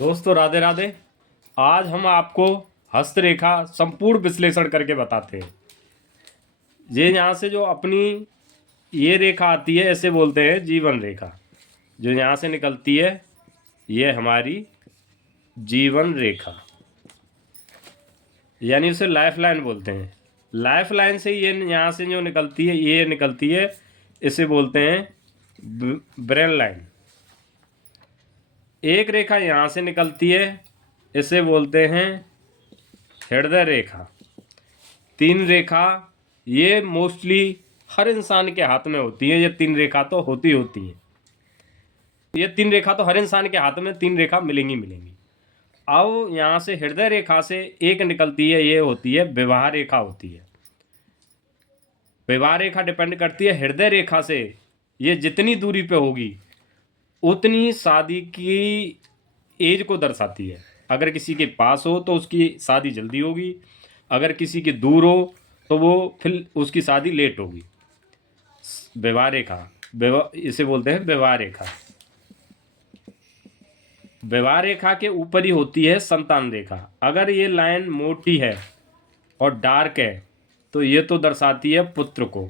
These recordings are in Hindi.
दोस्तों राधे राधे। आज हम आपको हस्तरेखा संपूर्ण विश्लेषण करके बताते हैं। ये यहाँ से जो अपनी ये रेखा आती है ऐसे बोलते हैं जीवन रेखा। जो यहाँ से निकलती है ये हमारी जीवन रेखा, यानी उसे लाइफ लाइन बोलते हैं। लाइफ लाइन से ये यहाँ से जो निकलती है ये निकलती है, इसे बोलते हैं ब्रेन लाइन। एक रेखा यहाँ से निकलती है, इसे बोलते हैं हृदय रेखा। तीन रेखा ये मोस्टली हर इंसान के हाथ में होती है। ये तीन रेखा तो होती है। ये तीन रेखा तो हर इंसान के हाथ में तीन रेखा मिलेंगी। अब यहाँ से हृदय रेखा से एक निकलती है, ये होती है विवाह रेखा होती है। विवाह रेखा डिपेंड करती है हृदय रेखा से। ये जितनी दूरी पे होगी उतनी शादी की एज को दर्शाती है। अगर किसी के पास हो तो उसकी शादी जल्दी होगी, अगर किसी के दूर हो तो वो फिर उसकी शादी लेट होगी। विवाह रेखा, इसे बोलते हैं विवाह रेखा। विवाह रेखा के ऊपर ही होती है संतान रेखा। अगर ये लाइन मोटी है और डार्क है तो ये तो दर्शाती है पुत्र को।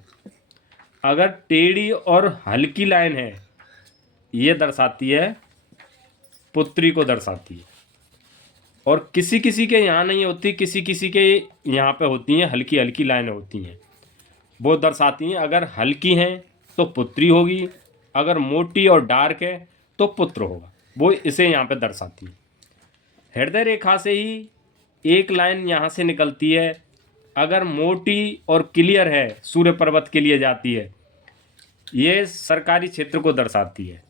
अगर टेढ़ी और हल्की लाइन है ये दर्शाती है पुत्री को दर्शाती है। और किसी किसी के यहाँ नहीं होती, किसी किसी के यहाँ पे होती हैं, हल्की हल्की लाइनें होती हैं, वो दर्शाती हैं। अगर हल्की हैं तो पुत्री होगी, अगर मोटी और डार्क है तो पुत्र होगा। वो इसे यहाँ पे दर्शाती है। हृदय रेखा से ही एक लाइन यहाँ से निकलती है। अगर मोटी और क्लियर है, सूर्य पर्वत के लिए जाती है, ये सरकारी क्षेत्र को दर्शाती है,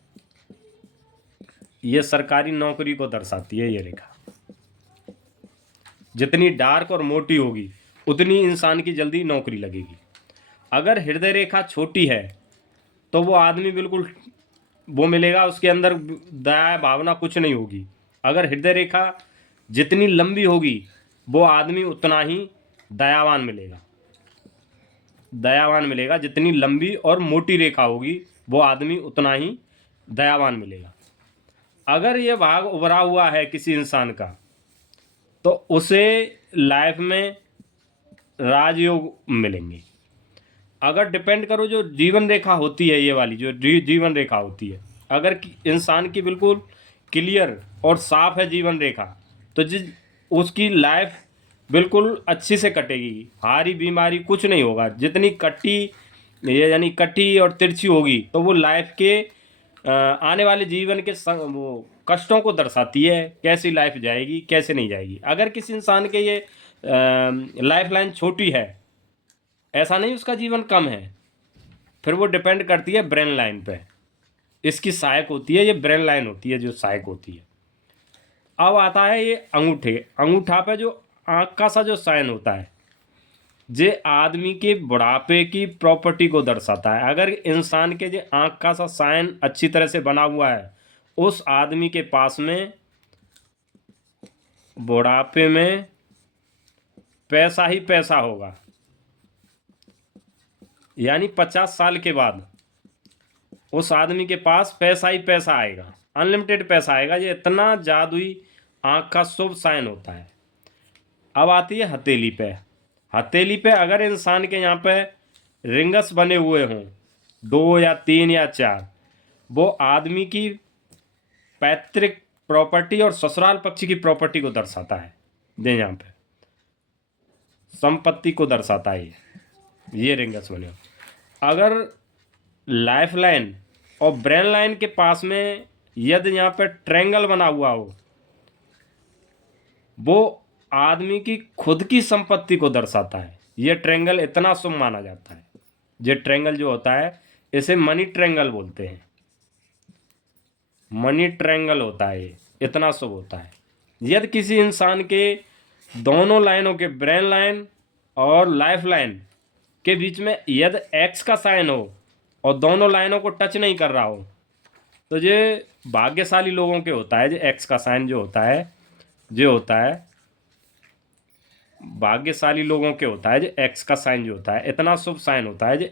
ये सरकारी नौकरी को दर्शाती है। ये रेखा जितनी डार्क और मोटी होगी उतनी इंसान की जल्दी नौकरी लगेगी। अगर हृदय रेखा छोटी है तो वो आदमी बिल्कुल वो मिलेगा, उसके अंदर दया भावना कुछ नहीं होगी। अगर हृदय रेखा जितनी लंबी होगी वो आदमी उतना ही दयावान मिलेगा। जितनी लंबी और मोटी रेखा होगी वो आदमी उतना ही दयावान मिलेगा। अगर ये भाग उभरा हुआ है किसी इंसान का तो उसे लाइफ में राजयोग मिलेंगे। अगर डिपेंड करो जो जीवन रेखा होती है, ये वाली जो जीवन रेखा होती है, अगर इंसान की बिल्कुल क्लियर और साफ है जीवन रेखा तो उसकी लाइफ बिल्कुल अच्छी से कटेगी, हारी बीमारी कुछ नहीं होगा। जितनी कट्टी ये यानी कट्टी और तिरछी होगी तो वो लाइफ के आने वाले जीवन के वो कष्टों को दर्शाती है, कैसी लाइफ जाएगी कैसे नहीं जाएगी। अगर किसी इंसान के ये लाइफ लाइन छोटी है, ऐसा नहीं उसका जीवन कम है, फिर वो डिपेंड करती है ब्रेन लाइन पे। इसकी सहायक होती है, ये ब्रेन लाइन होती है जो सहायक होती है। अब आता है ये अंगूठा पे जो आँख का सा जो साइन होता है, जे आदमी के बुढ़ापे की प्रॉपर्टी को दर्शाता है। अगर इंसान के जो आँख का सा साइन अच्छी तरह से बना हुआ है, उस आदमी के पास में बुढ़ापे में पैसा ही पैसा होगा। यानी 50 साल के बाद उस आदमी के पास पैसा ही पैसा आएगा, अनलिमिटेड पैसा आएगा। ये इतना जादुई आँख का शुभ साइन होता है। अब आती है हथेली पे। हथेली पे अगर इंसान के यहाँ पे रिंगस बने हुए हों, 2 या 3 या 4, वो आदमी की पैतृक प्रॉपर्टी और ससुराल पक्ष की प्रॉपर्टी को दर्शाता है। दे यहाँ पे संपत्ति को दर्शाता है ये रिंगस बने हो। अगर लाइफ लाइन और ब्रेन लाइन के पास में यदि यहाँ पे ट्रायंगल बना हुआ हो, वो आदमी की खुद की संपत्ति को दर्शाता है। ये ट्रायंगल इतना शुभ माना जाता है। ये ट्रायंगल जो होता है इसे मनी ट्रायंगल बोलते हैं। मनी ट्रायंगल होता है, ये इतना शुभ होता है। यदि किसी इंसान के दोनों लाइनों के ब्रेन लाइन और लाइफ लाइन के बीच में यदि एक्स का साइन हो और दोनों लाइनों को टच नहीं कर रहा हो तो ये भाग्यशाली लोगों के होता है। जो एक्स का साइन जो होता है भाग्यशाली लोगों के होता है। जो एक्स का साइन जो होता है इतना शुभ साइन होता है, जो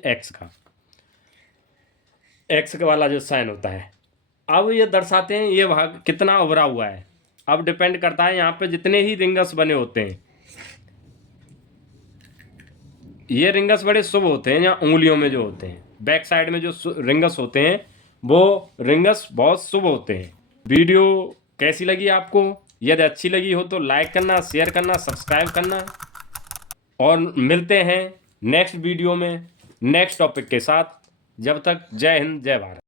एक्स का वाला जो साइन होता है। अब ये दर्शाते हैं ये भाग कितना उभरा हुआ है। अब डिपेंड करता है यहाँ पे जितने ही रिंगस बने होते हैं, ये रिंगस बड़े शुभ होते हैं, यहाँ उंगलियों में जो होते हैं, बैक साइड में जो रिंगस होते हैं वो रिंगस बहुत शुभ होते हैं। वीडियो कैसी लगी आपको? यदि अच्छी लगी हो तो लाइक करना, शेयर करना, सब्सक्राइब करना, और मिलते हैं नेक्स्ट वीडियो में नेक्स्ट टॉपिक के साथ। जब तक जय हिंद, जय भारत।